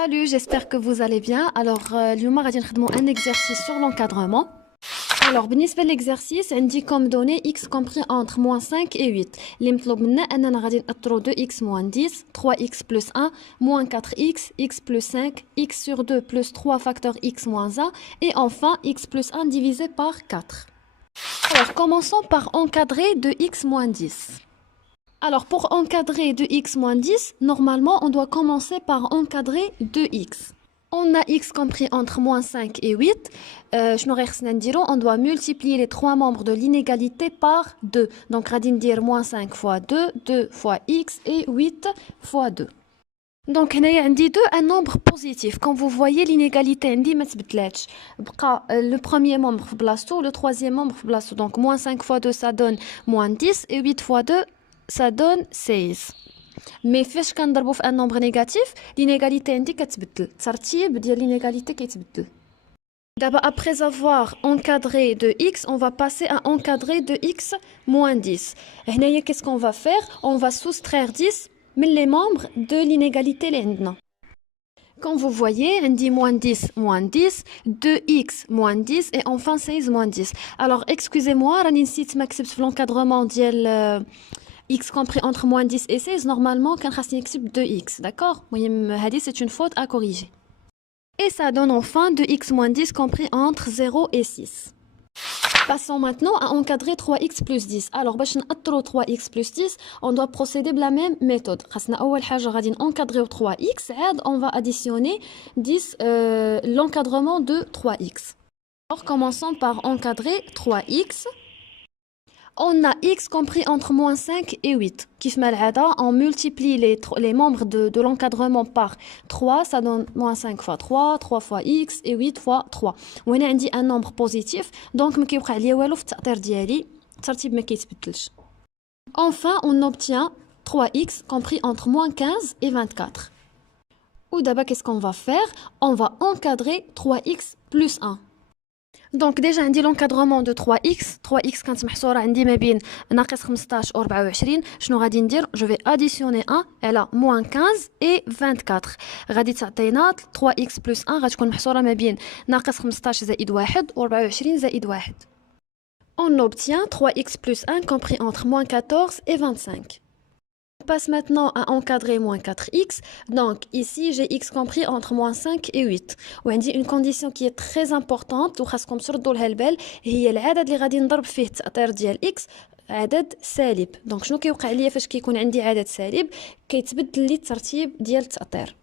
Salut, j'espère que vous allez bien. Alors, اليوم غادي نخدموا un exercice sur l'encadrement. Alors, بالنسبة للexercice, عندي comme données x compris entre moins 5 et 8. اللي مطلوب منا أننا غادي نأطروا 2x moins 10, 3x plus 1, moins 4x, x plus 5, x sur 2 plus 3 facteur x moins 1, et enfin x plus 1 divisé par 4. Alors, commençons par encadrer 2x moins 10. Alors, pour encadrer 2x moins 10, normalement, on doit commencer par encadrer 2x. On a x compris entre moins 5 et 8. On doit multiplier les trois membres de l'inégalité par 2. Donc, on va dire moins 5 fois 2, 2 fois x et 8 fois 2. Donc, on a 2 un nombre positif. Comme vous voyez, l'inégalité le premier membre le troisième membre. Donc, moins 5 fois 2, ça donne moins 10. Et 8 fois 2, ça donne 16. Mais فاش كنضربوا في un nombre négatif, l'inégalité عندي كتبدل. الترتيب ديال l'inégalité كيتبدل. D'abord, après avoir encadré de x, on va passer à encadrer de x moins 10. هنايا qu'est-ce qu'on va faire? On va soustraire 10 من les membres de l'inégalité اللي عندنا. Comme vous voyez, on dit moins 10, moins 10, 2x, moins 10, et enfin 16, moins 10. Alors, excusez-moi, راني نسيت ما كتبت في l'encadrement ديال x compris entre moins 10 et 16, normalement, كان خاصني نكتب 2x, d'accord? C'est une faute à corriger. Et ça donne enfin 2x moins 10 compris entre 0 et 6. Passons maintenant à encadrer 3x plus 10. Alors, باش نأطروا 3x plus 10, on doit procéder de la même méthode. خاصنا أول حاجة غادي نencadrer 3x, عاد on va additionner 10 l'encadrement de 3x. Alors, commençons par encadrer 3x. On a x compris entre moins 5 et 8. Kif mal'ada, on multiplie les membres de l'encadrement par 3, ça donne moins 5 fois 3, 3 fois x et 8 fois 3. وهنا عندي un nombre positif, donc ما كيوقع ليا والو في التأطير ديالي، الترتيب ما كيتبدلش. Enfin, on obtient 3x compris entre moins 15 et 24. Ou d'abord, qu'est-ce qu'on va faire? On va encadrer 3x plus 1. Donc déjà عندي l'encadrement de 3x. 3x كانت محصورة عندي ما بين ناقص 15 و 24. شنو غادي ندير؟ Je vais additionner 1 على moins 15 et 24. غادي تعطينا 3x plus 1 غتكون محصورة ما بين ناقص 15 زائد 1 و 24 زائد 1. On obtient 3x plus 1 compris entre moins 14 et 25. On passe maintenant à encadrer moins 4x. Donc ici, j'ai x compris entre moins 5 et 8. وعندي une condition qui est très importante وخاصكم تردوا لها البال، هي العدد اللي غادي نضرب فيه التأطير ديال x عدد سالب. دونك شنو كيوقع ليا فاش كيكون عندي عدد سالب؟ كيتبدل لي الترتيب ديال التأطير.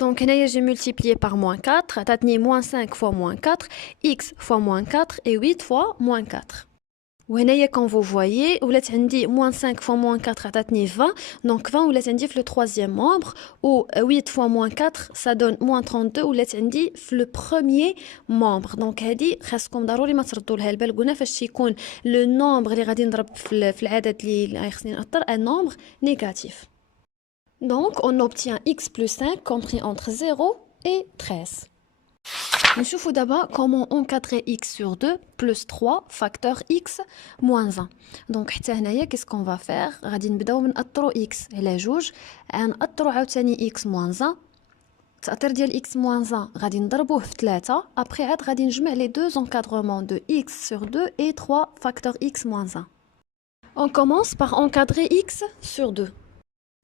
Donc هنايا j'ai multiplié par moins 4 عطاتني moins 5 fois moins 4, x fois moins 4 et 8 fois moins 4. وهنايا quand vous voyez ولات عندي moins 5 fois moins 4 عطاتني 20, donc 20 ولات عندي في le troisième membre, ou 8 fois moins 4 ça donne moins 32 ولات عندي في le premier membre. donc هذه خاصكم ضروري ما تردوا لها البال. قلنا فاش يكون le nombre اللي غادي نضرب في العدد اللي خصني نأطر un nombre négatif. Donc on obtient x plus 5 compris entre 0 et 13. نشوفوا d'abord comment encadrer x sur 2 plus 3 facteur x moins 1. Donc حتى هنايا qu'est-ce qu'on va faire؟ غادي نبداو نأطروا x على جوج، نأطروا عاوتاني x moins 1. التأطير ديال x moins 1 غادي نضربوه في 3. après عاد غادي نجمع les deux encadrements de x sur 2 et 3 facteur x moins 1. On commence par encadrer x sur 2.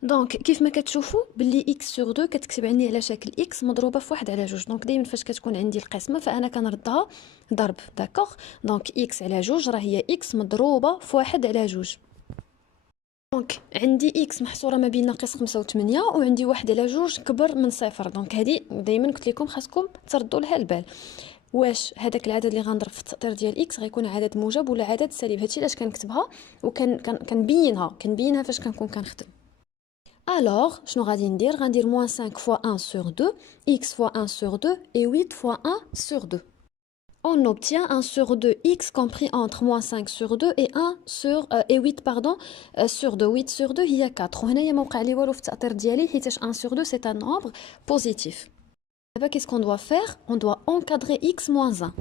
دونك كيف ما كتشوفوا باللي x sur 2 كتكتب عندي على شكل x مضروبه في 1 على جوج. دونك دائما فاش كتكون عندي القسمه فانا كنردها ضرب، داكوغ. دونك x على جوج راه هي x مضروبه في 1 على جوج. دونك عندي x محصوره ما بين ناقص 5 و 8 وعندي 1 على جوج كبر من صفر. دونك هذه دائما قلت لكم خاصكم تردوا لها البال. واش هذاك العدد اللي غنضرب في التأطير ديال x غيكون عدد موجب ولا عدد سالب؟ هادشي علاش كنكتبها كنبينها فاش كنكون كنخدم. Alors, je vais dire moins 5 fois 1 sur 2, x fois 1 sur 2 et 8 fois 1 sur 2. On obtient 1 sur 2 x compris entre moins 5 sur 2 et 1 sur et 8 pardon sur 2. 8 sur 2 il y a 4. وهنايا ما وقع لي والو في التأطير ديالي حيت 1 sur 2 c'est un nombre positif. D'abord, qu'est-ce qu'on doit faire? On doit encadrer x moins 1.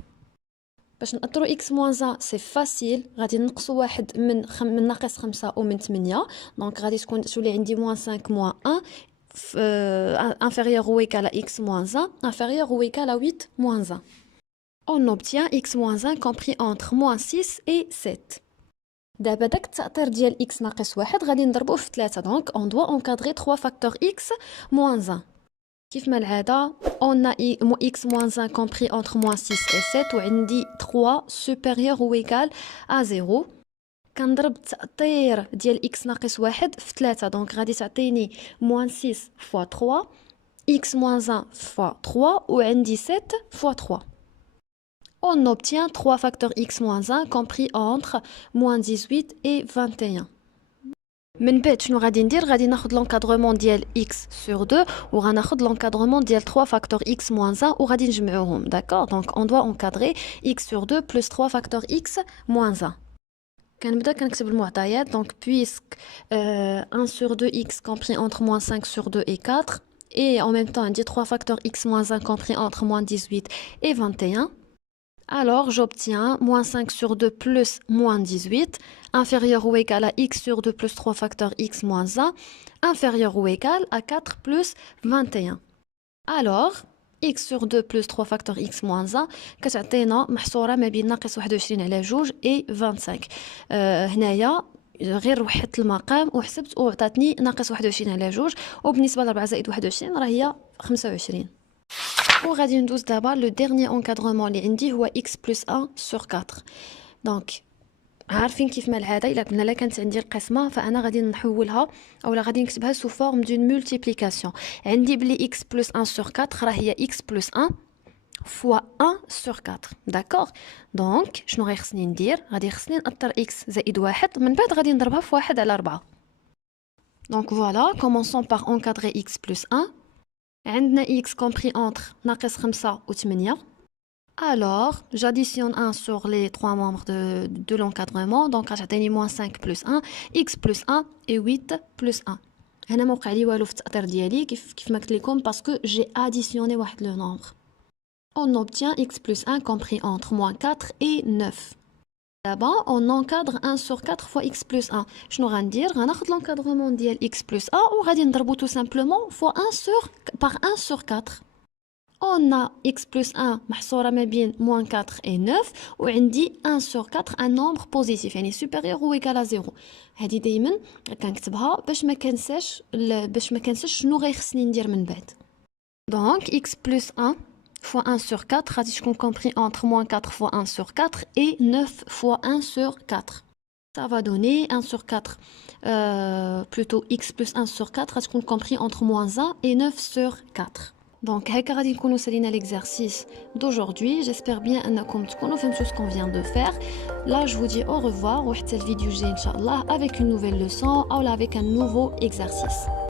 باش نأطروا x moins 1 سي فاسيل. غادي نقصوا واحد من ناقص 5 ومن 8. دونك غادي تولي عندي moins 5 moins 1 inférieur ou égal à x moins 1, inférieur ou égal à 8 moins 1. On obtient x moins 1 compris entre moins 6 et 7. دابا داك التأطير ديال x ناقص 1 غادي نضربوه في 3. Donc on doit encadrer 3 facteurs x moins 1. كيف ما العادة on a x moins 1 compris entre moins 6 et 7 وعندي 3 supérieur ou égal à 0. كنضرب التأطير ديال x ناقص 1 في 3. Donc غادي تعطيني moins 6 fois 3 x moins 1 fois 3 وعندي 7 fois 3. On obtient 3 facteurs x moins 1 compris entre moins 18 et 21. من بعد شنو غادي ندير غادي ناخذ l'encadrement ديال x sur 2 وغناخذ l'encadrement ديال 3 facteurs x moins 1 وغادي نجمعوهم. D'accord? Donc on doit encadrer x sur 2 plus 3 facteurs x moins 1. كنبدا كنكتب المعطيات. Donc puisque 1 sur 2 x compris entre moins 5 sur 2 et 4 et en même temps on dit 3 facteurs x moins 1 compris entre moins 18 et 21. Alors, j'obtiens moins 5 sur 2 plus moins 18, inférieur ou égal à x sur 2 plus 3 facteurs x moins 1, inférieur ou égal à 4 plus 21. Alors, x sur 2 plus 3 facteurs x moins 1 كتعطينا محصورة ما بين ناقص 21 على 2 et 25. هنايا غير وحدت المقام وحسبت وعطاتني ناقص 21 على 2 وبالنسبة ل 4 زائد 21 راه هي 25. وغادي ندوز دابا لو ديرني انكادرومون اللي عندي هو x plus 1 sur 4. دونك عارفين كيف ما العاده الا قلنا لا كانت عندي القسمه فانا غادي نحولها اولا غادي نكتبها سو فورم دون مولتيبليكاسيون. عندي بلي x plus 1 sur 4 راه هي x plus 1 fois 1 sur 4. داكوغ. دونك شنو غيخصني ندير؟ غادي خصني نأطر x زائد 1 من بعد غادي نضربها في 1 على 4. دونك فوالا commençons par encadrer x plus 1. عندنا x compris entre ناقص 5 و 8. Alors, j'additionne 1 sur les 3 membres de l'encadrement. Donc, غتعطيني moins 5 plus 1, x plus 1 et 8 plus 1. هنا ما وقع لي والو في التأطير ديالي كيف ما قلت لكم parce que j'ai additionné واحد le nombre. On obtient x plus 1 compris entre moins 4 et 9. D'abord, on encadre 1 sur 4 fois x plus 1. شنو غندير؟ غناخذ l'encadrement ديال x plus 1 وغادي نضربو tout simplement fois 1 par 1 sur 4. On a x plus 1 محصورة ما بين moins 4 et 9 وعندي 1 sur 4 un nombre positif يعني supérieur ou égal à 0. هذه دايما كنكتبها باش ما كنساش شنو غيخصني ندير من بعد. Donc x plus 1 fois 1 sur 4 غادي تكون compris entre moins 4 fois 1 sur 4 et 9 fois 1 sur 4. Ça va donner 1 sur 4, plutôt x plus 1 sur 4 غادي تكون compris entre moins 1 et 9 sur 4. Donc هكا غادي نكونوا سالينا l'exercice d'aujourd'hui. J'espère bien انكم تكونوا فهمتوا ce qu'on vient de faire. Là je vous dis au revoir وحتى الفيديو الجاي ان شاء الله avec une nouvelle leçon ou avec un nouveau exercice.